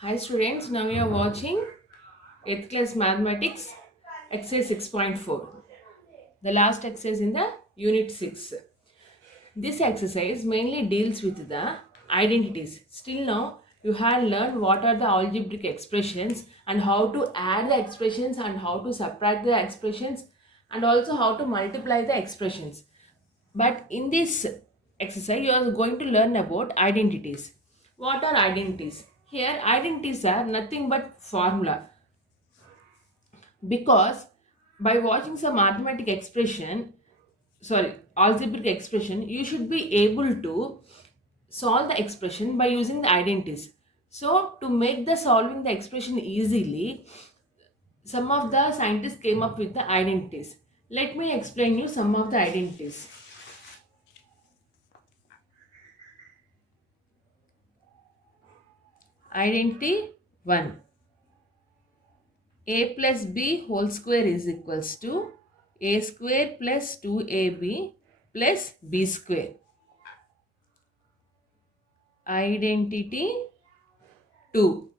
Hi students, now we are watching 8th class mathematics exercise 6.4, the last exercise in the unit 6. This exercise mainly deals with the identities. Still now you have learned what are the algebraic expressions and how to add the expressions and how to subtract the expressions and also how to multiply the expressions. But in this exercise, you are going to learn about identities. What are identities? Here, identities are nothing but formula, because by watching some arithmetic expression, sorry, algebraic expression, you should be able to solve the expression by using the identities. So, to make the solving the expression easily, some of the scientists came up with the identities. Let me explain you some of the identities. Identity 1. A plus b whole square is equals to a square plus 2ab plus b square. Identity 2.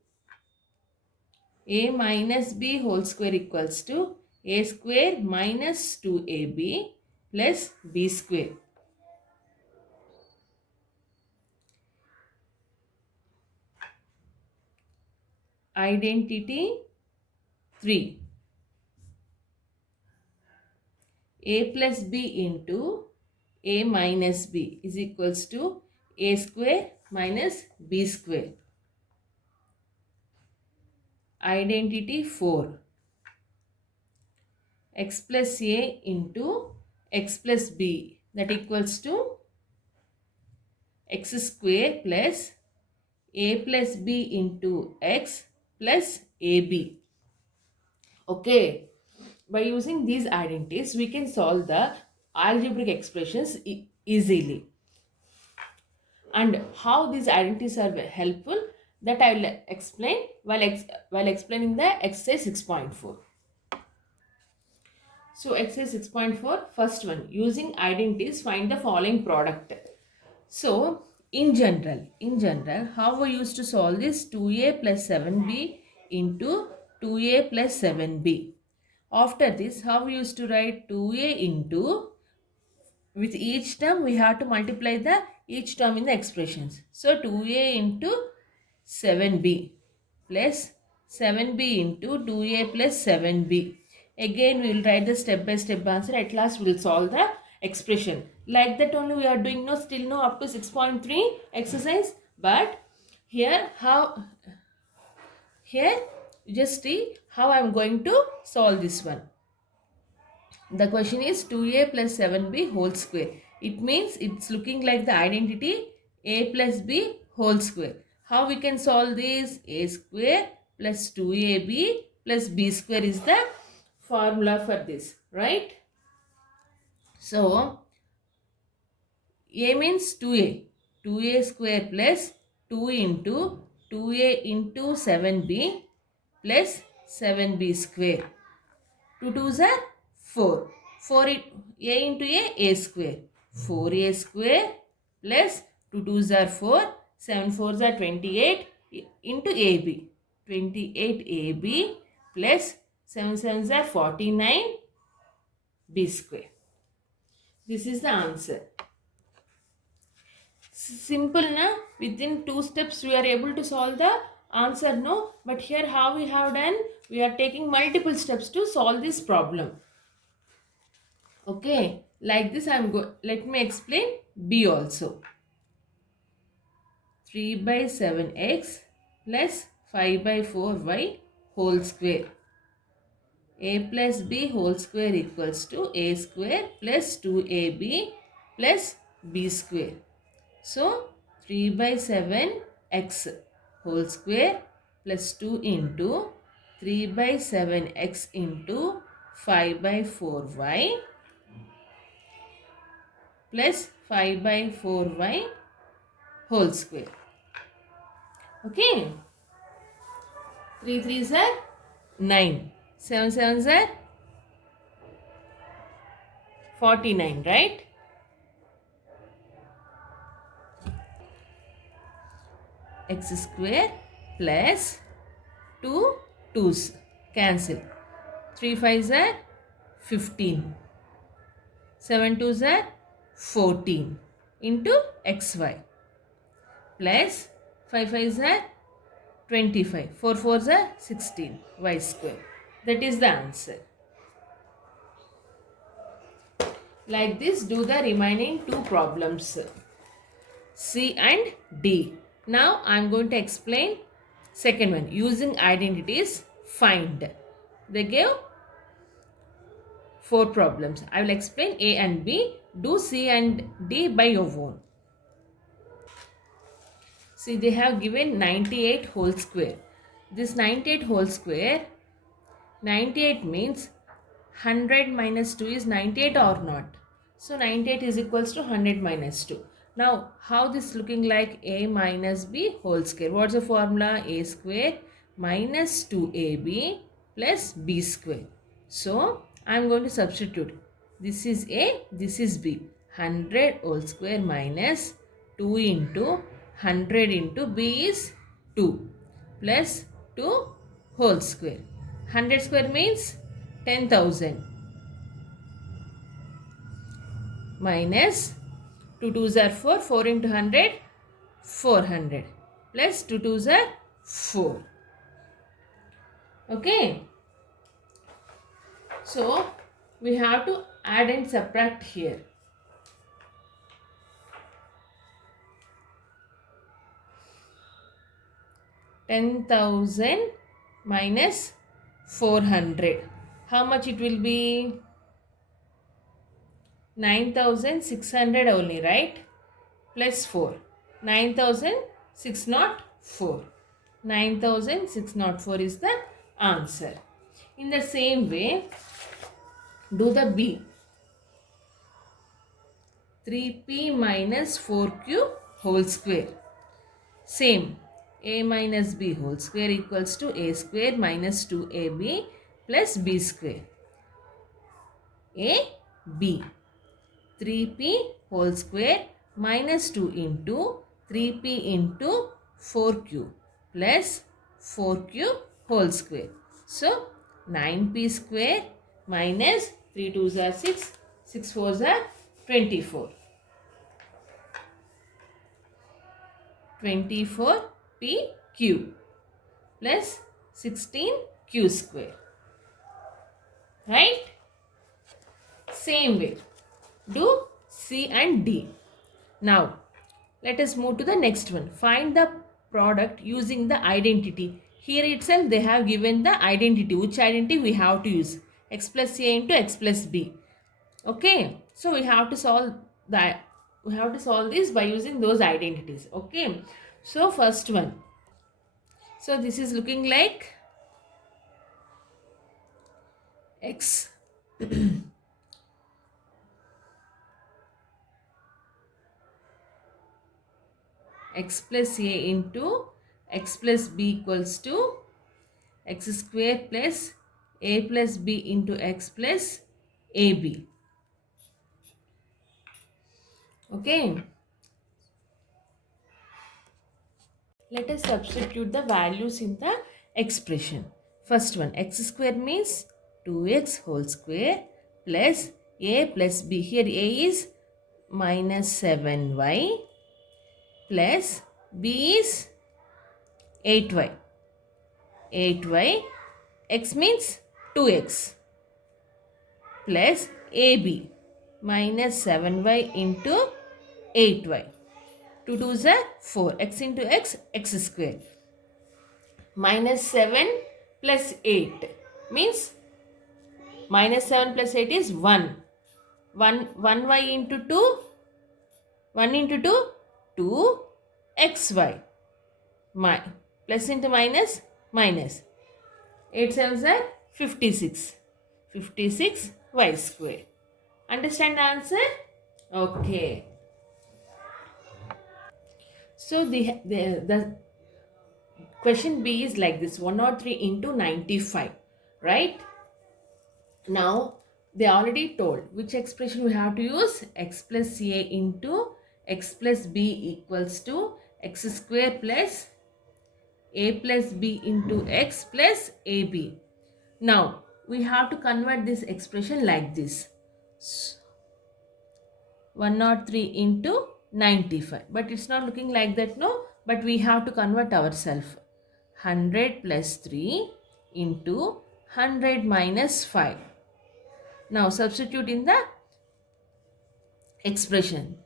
A minus b whole square equals to a square minus 2ab plus b square. Identity 3. A plus b into a minus b is equals to a square minus b square. Identity 4. X plus a into x plus b, that equals to x square plus a plus b into x plus ab. Okay, by using these identities we can solve the algebraic expressions easily. And how these identities are helpful, that I will explain while explaining the exercise 6.4. So exercise 6.4, first one, using identities find the following product. So in general, how we used to solve this: 2a plus 7b into 2a plus 7b. After this, how we used to write 2a into, with each term we have to multiply the each term in the expressions. So 2a into 7b plus 7b into 2a plus 7b. Again we will write the step by step answer. At last we will solve the expression. Like that only we are doing now, still now up to 6.3 exercise. But here how, here just see how I am going to solve this one. The question is 2a plus 7b whole square. It means it's looking like the identity a plus b whole square. How we can solve this? A square plus 2ab plus b square is the formula for this, right? So, a means 2a. 2a square plus 2 into 2a into 7b plus 7b square. 2 2s are 4. 4 a into a square. 4a square plus 2 2s are 4. 7 4s are 28 into ab. 28 ab plus 7 7s are 49 b square. This is the answer. Simple na, within 2 steps we are able to solve the answer, no? But here how we have done, we are taking multiple steps to solve this problem. Okay, like this let me explain b also. 3 by 7x plus 5 by 4y whole square. A plus b whole square equals to a square plus 2ab plus b square. So 3 by 7x whole square plus 2 into 3 by 7x into 5 by 4y plus 5 by 4y whole square. Okay. 3 3s are 9. 7 7s are 49, right? X square plus 2 2's cancel. 3 5's are 15. 7 2's are 14 into xy plus 5 5's are 25. 4 4's are 16 y square. That is the answer. Like this, do the remaining two problems, C and D. Now I am going to explain second one. Using identities, find. They gave four problems. I will explain A and B. Do C and D by your own. See, they have given 98 whole square. This 98 whole square, 98 means 100 minus 2 is 98 or not. So 98 is equals to 100 minus 2. Now, how this looking like? A minus B whole square. What's the formula? A square minus 2AB plus B square. So, I am going to substitute. This is A, this is B. 100 whole square minus 2 into 100 into B is 2 plus 2 whole square. 100 square means 10,000 minus 2 2's are 4, 4 into 100, 400 plus 2 2's are 4. Okay. So, we have to add and subtract here. $10,000 minus 400. How much it will be? 9,600 only, right? Plus 4. 9,604. 9,604 is the answer. In the same way, do the B. 3p minus 4q whole square. Same. A minus B whole square equals to A square minus 2AB plus B square. A, B. 3p whole square minus 2 into 3p into 4q plus 4q whole square. So, 9p square minus 3 2's are 6, 6 4's are 24. 24pq plus 16q square. Right? Same way. Do C and D. Now, let us move to the next one. Find the product using the identity. Here itself they have given the identity. Which identity we have to use? X plus A into X plus B. Okay. So, we have to solve this by using those identities. Okay. So, first one. So, this is looking like X. X plus A into X plus B equals to X square plus A plus B into X plus AB. Okay. Let us substitute the values in the expression. First one, X square means 2x whole square plus A plus B. Here A is minus 7y plus B is 8y. 8y. X means 2x plus AB minus 7y into 8y. 2 2's are 4. X into x, x square. Minus 7 plus 8 means minus 7 plus 8 is 1. 1y into 2. 1 into 2, 2 xy. Plus into minus, minus. 8 7's are 56. 56 y square. Understand the answer? Okay. So the question B is like this, 103 into 95, right? Now, they already told which expression we have to use. X plus A into X plus B equals to X square plus a plus b into x plus ab. Now we have to convert this expression like this. 103 into 95, but it's not looking like that, no, but we have to convert ourselves. 100 plus 3 into 100 minus 5. Now substitute in the expression.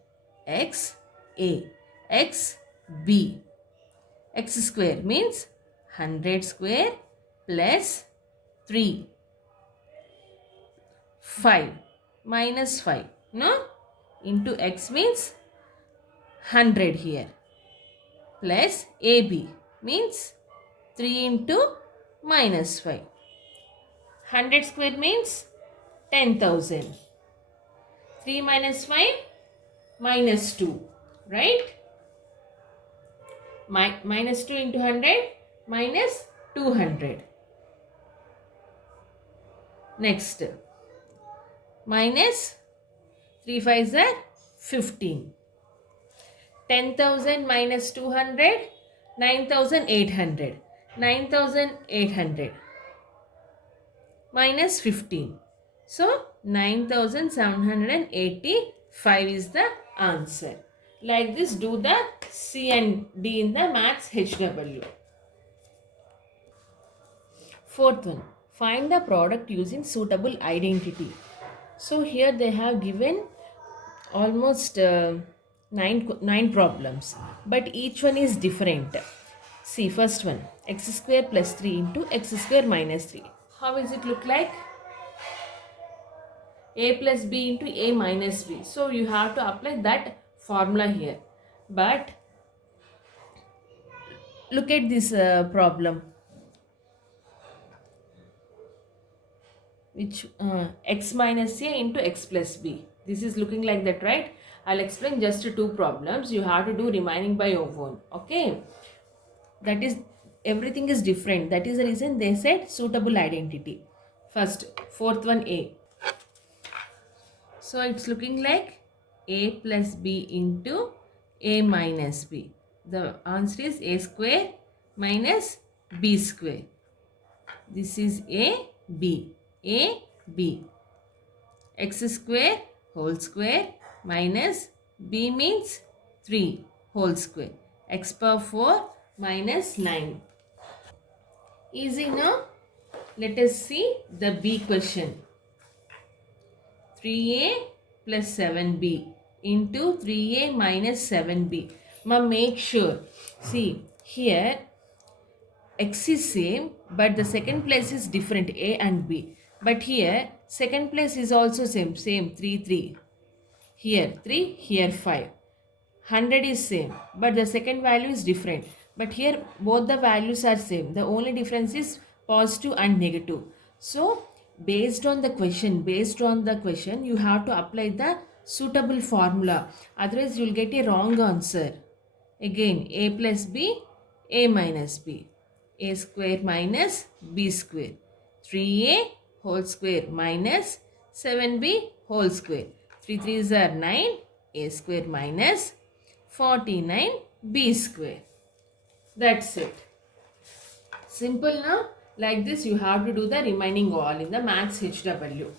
X a x b. X square means 100 square plus 3 5 minus 5, no, into x means 100 here, plus AB means 3 into minus 5. 100 square means 10,000. 3 minus 5 minus 2, right? Minus 2 into 100 minus 200. Next, minus 3 5s are 15. 10,000 minus 200, 9,800. 9,800 minus 15. So 9,785 is the answer. Like this, do the C and D in the maths HW. Fourth one, find the product using suitable identity. So here they have given almost nine problems, but each one is different. See, first one, x square plus 3 into x square minus 3. How does it look like? A plus b into a minus b. So you have to apply that formula here. But look at this problem, which x minus a into x plus b. This is looking like that, right? I'll explain just two problems. You have to do remaining by your own. Okay. That is, everything is different. That is the reason they said suitable identity. First, fourth one, a. So it's looking like a plus b into a minus b. The answer is a square minus b square. This is a, b. X square whole square minus b means 3 whole square. X power 4 minus 9. Easy now? Let us see the b question. 3a plus 7b into 3a minus 7b. Make sure. See, here x is same, but the second place is different, a and b. But here second place is also same 3. Here 3, here 5. 100 is same, but the second value is different. But here both the values are same. The only difference is positive and negative. So based on the question, you have to apply the suitable formula. Otherwise you will get a wrong answer. Again, a plus b, a minus b. A square minus b square. 3a whole square minus 7b whole square. 3 3s are 9. A square minus 49 b square. That's it. Simple now. Like this you have to do the remaining all in the maths HW.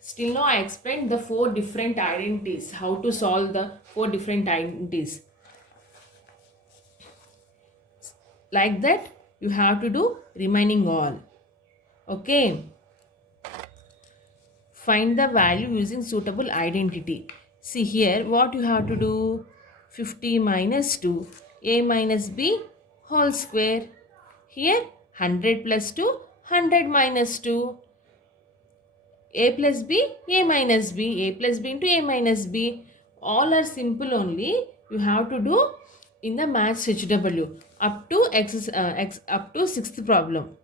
Still now I explained the 4 different identities. How to solve the 4 different identities. Like that you have to do remaining all. Okay. Find the value using suitable identity. See here what you have to do. 50 minus 2, a minus b whole square. Here 100 plus 2, 100 minus 2. A plus b, a minus b, a plus b into a minus b. All are simple only. You have to do in the maths HW up to up to 6th problem.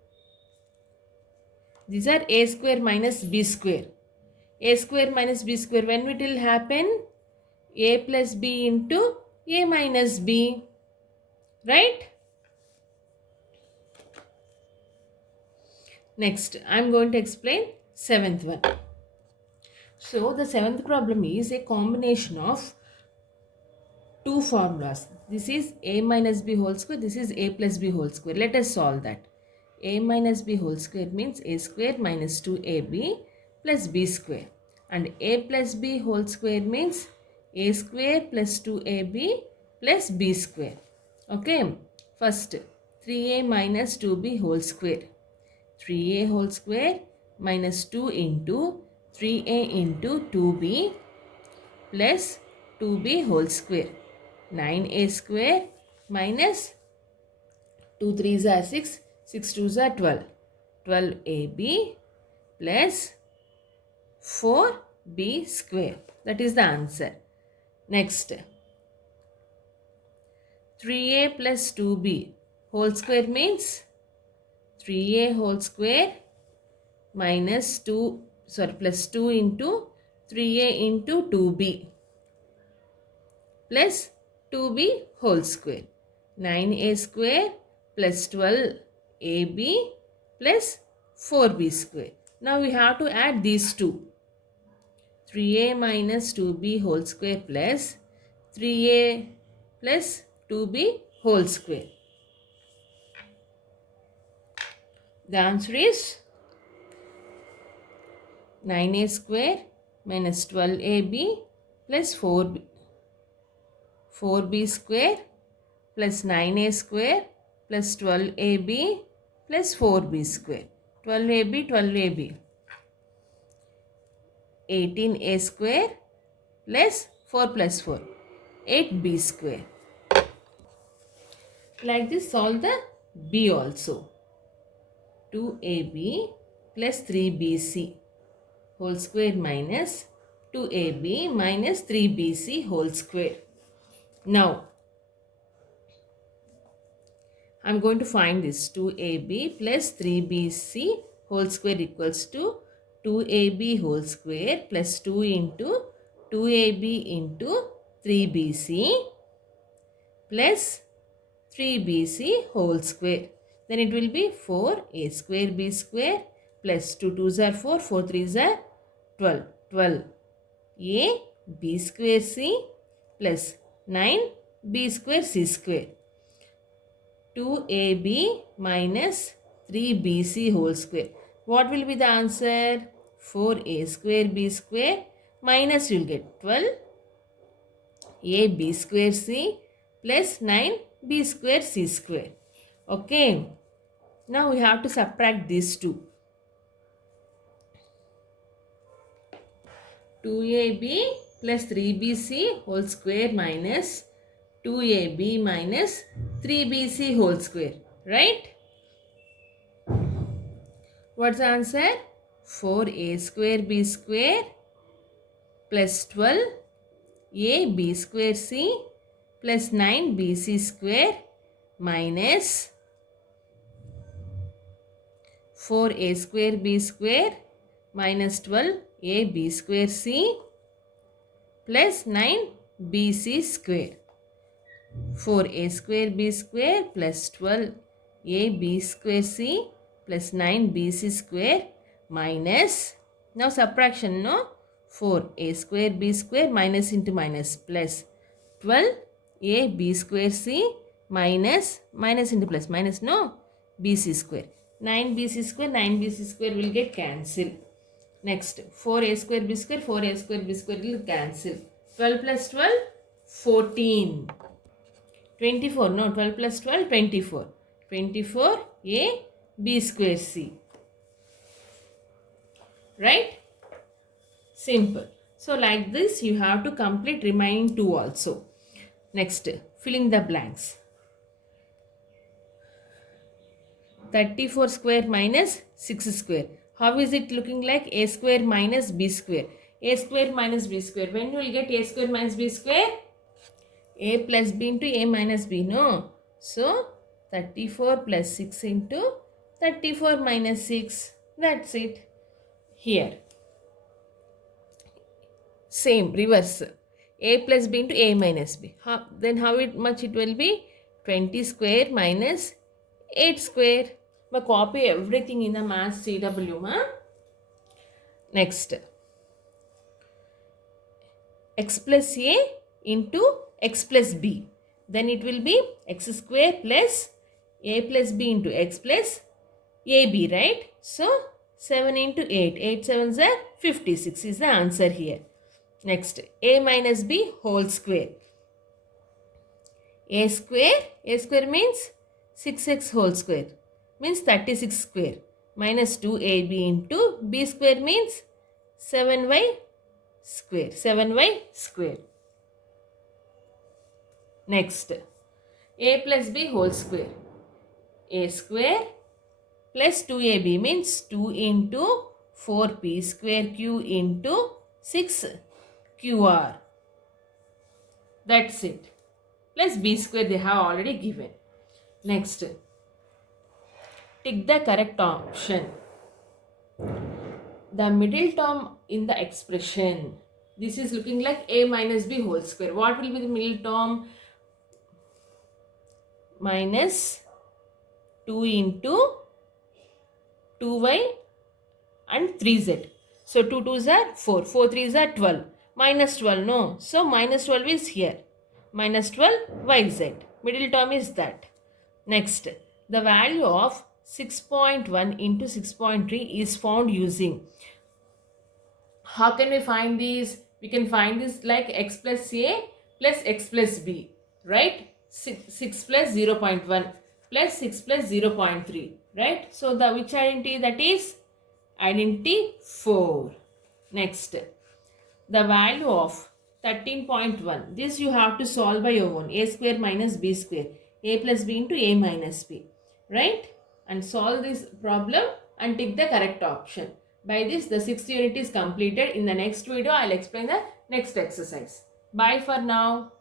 These are a square minus b square. A square minus b square, when it will happen? A plus b into a minus b, right? Next, I am going to explain 7th one. So the 7th problem is a combination of two formulas. This is a minus b whole square. This is a plus b whole square. Let us solve that. A minus b whole square means a square minus 2ab plus b square. And a plus b whole square means a square plus 2ab plus b square. Okay. First, 3a minus 2b whole square. 3a whole square minus 2 into 3a into 2b plus 2b whole square. 9a square minus 2 3s are 6, 6 2s are 12. 12ab plus 4b square. That is the answer. Next, 3a plus 2b whole square means 3a whole square minus 2, plus 2 into 3a into 2b plus 2b whole square. 9a square plus 12ab plus 4b square. Now we have to add these two. 3a minus 2b whole square plus 3a plus 2b whole square. The answer is 9a square minus 12ab plus 4b square plus 9a square plus 12ab plus 4b square. 12ab 18a square plus 4 plus 4 8b square. Like this solve the b also. 2ab plus 3bc whole square minus 2ab minus 3bc whole square. Now, I am going to find this. 2ab plus 3bc whole square equals to 2ab whole square plus 2 into 2ab into 3bc plus 3bc whole square. Then it will be 4a square b square plus 2 2s are 4, 4 3s are 12. 12a b square c plus 9b square c square. 2ab minus 3bc whole square. What will be the answer? 4a square b square minus you will get 12ab square c plus 9b square c square. Okay. Now we have to subtract these two. 2ab plus 3bc whole square minus 2ab minus 3bc whole square. Right? What's the answer? 4a square b square plus 12ab square c plus 9bc square minus 4a square b square minus 12ab square c plus 9bc square. 4a square b square plus 12ab square c plus 9bc square minus, now subtraction, no, 4a square b square minus into minus plus 12ab square c minus into plus minus, no, bc square. 9bc square, 9bc square will get cancelled. Next, 4a square b square, 4a square b square will cancel. 12 plus 12, 14. 24, no, 12 plus 12, 24. 24a b square c. Right? Simple. So, like this, you have to complete remaining two also. Next, filling the blanks. 34 square minus 6 square. How is it looking like? A square minus b square. A square minus b square. When you will get a square minus b square? A plus b into a minus b, no? So, 34 plus 6 into 34 minus 6. That's it. Here. Same, reverse. A plus b into a minus b. Then how much it will be? 20 square minus 8 square. But copy everything in the math CW. Ma? Next. X plus a into x plus b. Then it will be x square plus a plus b into x plus ab, right? So 7 into 8. 8 sevens are 56 is the answer here. Next, a minus b whole square. A square means 6x whole square means 36 square minus 2ab into b square means 7y square. Next, a plus b whole square. A square plus 2ab means 2 into 4p square q into 6qr. That's it. Plus b square they have already given. Next, tick the correct option. The middle term in the expression. This is looking like a minus b whole square. What will be the middle term? Minus 2 into 2y and 3z. So 2 2s are 4. 4 3s are 12. Minus 12, no. So minus 12 is here. Minus 12 yz. Middle term is that. Next, the value of 6.1 into 6.3 is found using. How can we find these? We can find this like x plus a plus x plus b, right? 6 plus 0.1 plus 6 plus 0.3, right? So the which identity that is? Identity 4. Next, the value of 13.1. This you have to solve by your own. A square minus b square. A plus b into a minus b, right? And solve this problem and tick the correct option. By this, the 6th unit is completed. In the next video, I'll explain the next exercise. Bye for now.